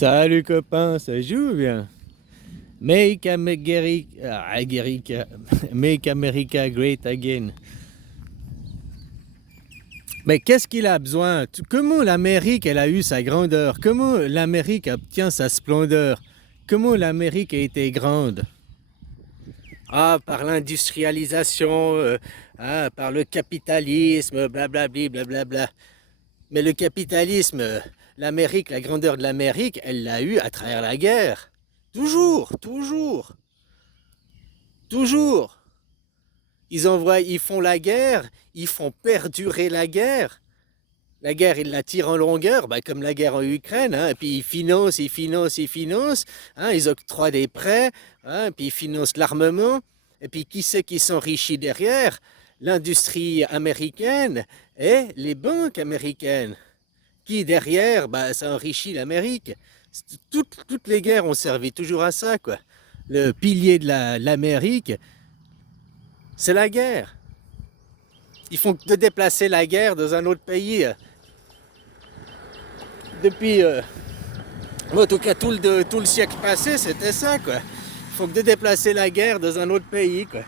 Salut copain, ça joue bien. Make America, Make America Great Again. Mais qu'est-ce qu'il a besoin? Comment l'Amérique elle a eu sa grandeur? Comment l'Amérique obtient sa splendeur? Comment l'Amérique a été grande? Ah, par l'industrialisation, par le capitalisme, blablabli, blablabla. Mais le capitalisme, l'Amérique, la grandeur de l'Amérique, elle l'a eu à travers la guerre. Toujours, toujours, toujours. Ils font la guerre, ils font perdurer la guerre. La guerre, ils la tirent en longueur, bah, comme la guerre en Ukraine, hein, et puis ils financent, ils financent, ils financent, hein, ils octroient des prêts, hein, puis ils financent l'armement, et puis qui c'est qui s'enrichit derrière? L'industrie américaine et les banques américaines. Qui derrière, bah, ça enrichit l'Amérique. Toutes les guerres ont servi toujours à ça, quoi. Le pilier de l'Amérique, c'est la guerre. Ils font que de déplacer la guerre dans un autre pays. Depuis, en tout cas, tout le siècle passé, c'était ça, quoi. Ils font que de déplacer la guerre dans un autre pays, quoi.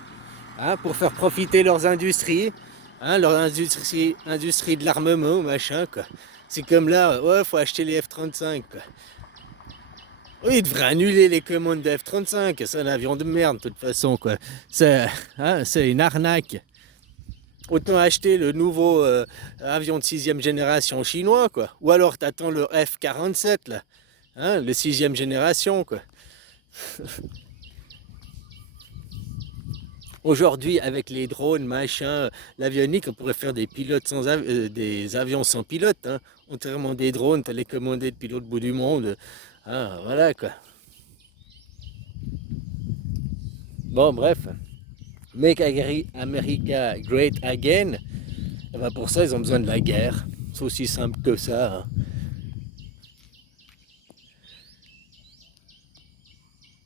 Hein, pour faire profiter leurs industries, hein, leur industrie de l'armement, machin, quoi. C'est comme là, ouais, faut acheter les F-35, quoi. Oui, ils devraient annuler les commandes de F-35, c'est un avion de merde, de toute façon, quoi. C'est une arnaque. Autant acheter le nouveau avion de 6e génération chinois, quoi. Ou alors t'attends le F-47, là. Hein, le 6e génération, quoi. Aujourd'hui, avec les drones, machin, l'avionique, on pourrait faire des pilotes des avions sans pilote, hein. Entièrement des drones télécommandés depuis l'autre bout du monde. Ah, voilà, quoi. Bon, bref. Make America Great Again. Et ben pour ça, ils ont besoin de la guerre. C'est aussi simple que ça, hein.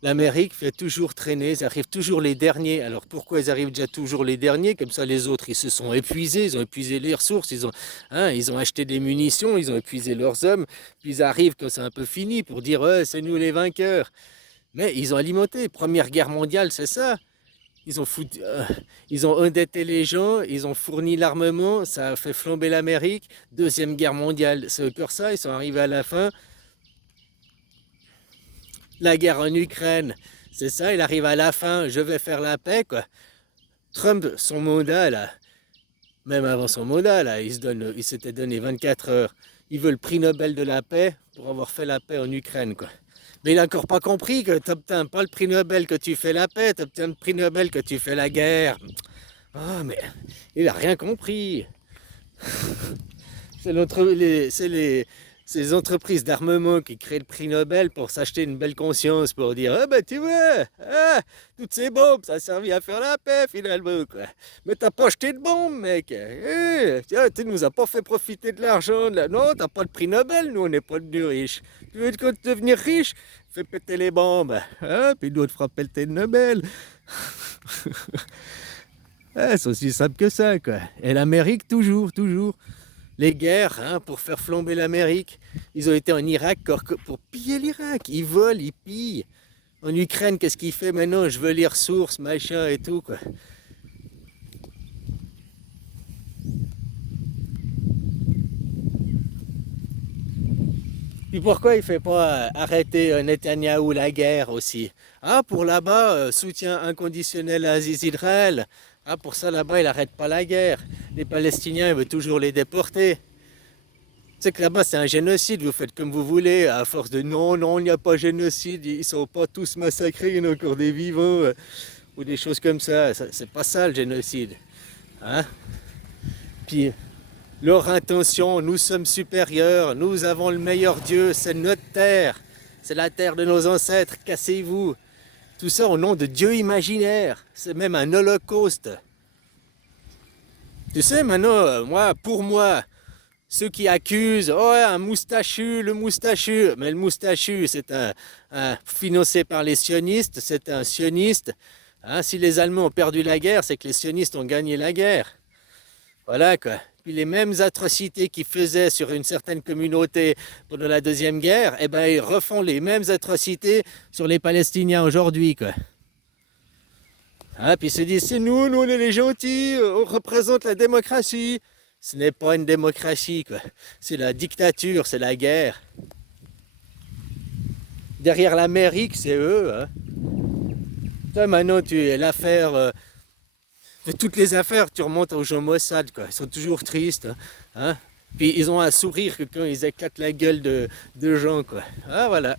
L'Amérique fait toujours traîner, ils arrivent toujours les derniers. Alors pourquoi ils arrivent déjà toujours les derniers? Comme ça les autres, ils se sont épuisés, ils ont épuisé les ressources, ils ont acheté des munitions, ils ont épuisé leurs hommes, puis ils arrivent quand c'est un peu fini pour dire ouais, c'est nous les vainqueurs. Mais ils ont alimenté. Première guerre mondiale, c'est ça. Ils ont endetté les gens, ils ont fourni l'armement, ça a fait flamber l'Amérique. Deuxième guerre mondiale, c'est encore ça, ils sont arrivés à la fin. La guerre en Ukraine, c'est ça, il arrive à la fin, je vais faire la paix, quoi. Trump, son mandat, là, même avant son mandat, là, il s'était donné 24 heures. Il veut le prix Nobel de la paix pour avoir fait la paix en Ukraine, quoi. Mais il n'a encore pas compris que tu n'obtiens pas le prix Nobel que tu fais la paix, tu obtiens le prix Nobel que tu fais la guerre. Ah, mais il n'a rien compris. C'est les entreprises d'armement qui créent le prix Nobel pour s'acheter une belle conscience, pour dire ah ben tu vois, toutes ces bombes, ça a servi à faire la paix finalement, quoi. Mais t'as pas acheté de bombes, mec. Tu nous as pas fait profiter de l'argent. Non, t'as pas le prix Nobel, nous on n'est pas devenus riches. Tu veux devenir riche? Fais péter les bombes. Puis d'autres feront péter le Nobel. C'est aussi simple que ça, quoi. Et l'Amérique, toujours, toujours. Les guerres, hein, pour faire flamber l'Amérique. Ils ont été en Irak pour piller l'Irak. Ils volent, ils pillent. En Ukraine, qu'est-ce qu'il fait maintenant? Je veux les ressources, machin et tout, quoi. Puis pourquoi il ne fait pas arrêter Netanyahou la guerre aussi? Ah, pour là-bas, soutien inconditionnel à Israël. Ah, pour ça, là-bas, il n'arrête pas la guerre. Les Palestiniens, il veut toujours les déporter. C'est que là-bas, c'est un génocide, vous faites comme vous voulez, à force de non, non, il n'y a pas génocide, ils ne sont pas tous massacrés, il y en a encore des vivants, ou des choses comme ça. C'est pas ça le génocide. Hein? Puis leur intention, nous sommes supérieurs, nous avons le meilleur Dieu, c'est notre terre, c'est la terre de nos ancêtres, cassez-vous. Tout ça au nom de Dieu imaginaire, c'est même un holocauste. Tu sais, maintenant, pour moi, ceux qui accusent, oh, un moustachu, le moustachu, mais le moustachu, c'est un financé par les sionistes, c'est un sioniste. Hein, si les Allemands ont perdu la guerre, c'est que les sionistes ont gagné la guerre. Voilà quoi. puis les mêmes atrocités qu'ils faisaient sur une certaine communauté pendant la Deuxième Guerre, eh ben, ils refont les mêmes atrocités sur les Palestiniens aujourd'hui, quoi. Hein, puis ils se disent, c'est nous, on est les gentils, on représente la démocratie. Ce n'est pas une démocratie, quoi. C'est la dictature, c'est la guerre. Derrière l'Amérique, c'est eux. Hein. Toi, maintenant, l'affaire, de toutes les affaires, tu remontes aux gens Mossad, quoi. Ils sont toujours tristes. Hein. Puis ils ont un sourire que quand ils éclatent la gueule de gens, quoi. Ah, voilà.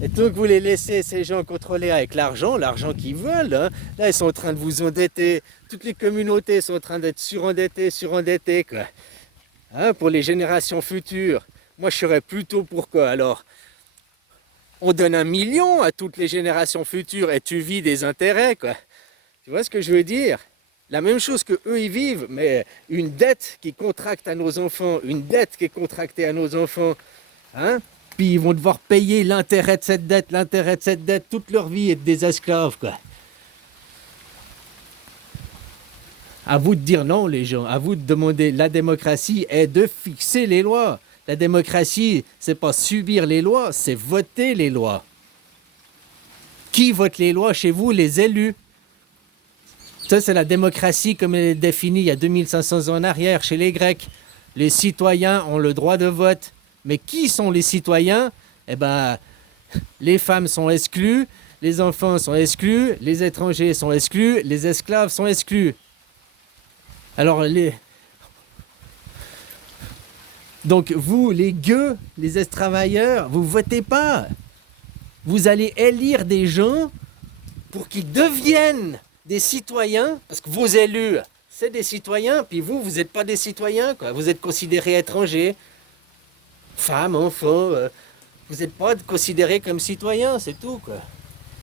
Et donc vous les laissez ces gens contrôler avec l'argent qu'ils veulent. Hein. Là, ils sont en train de vous endetter. Toutes les communautés sont en train d'être surendettées, quoi. Hein, pour les générations futures. Moi, je serais plutôt pour quoi alors? On donne 1 million à toutes les générations futures et tu vis des intérêts, quoi. Tu vois ce que je veux dire? La même chose que eux ils vivent, mais une dette qui contracte à nos enfants, une dette qui est contractée à nos enfants, hein? Puis ils vont devoir payer l'intérêt de cette dette toute leur vie, être des esclaves, quoi. À vous de dire non, les gens. À vous de demander. La démocratie est de fixer les lois. La démocratie, c'est pas subir les lois, c'est voter les lois. Qui vote les lois chez vous? Les élus. Ça, c'est la démocratie comme elle est définie il y a 2500 ans en arrière chez les Grecs. Les citoyens ont le droit de vote. Mais qui sont les citoyens? Eh ben, les femmes sont exclues, les enfants sont exclus, les étrangers sont exclus, les esclaves sont exclus. Alors, donc vous, les gueux, les ex-travailleurs, vous votez pas. Vous allez élire des gens pour qu'ils deviennent des citoyens, parce que vos élus, c'est des citoyens, puis vous n'êtes pas des citoyens, quoi. Vous êtes considérés étrangers, femmes, enfants, vous n'êtes pas considérés comme citoyens, c'est tout, quoi.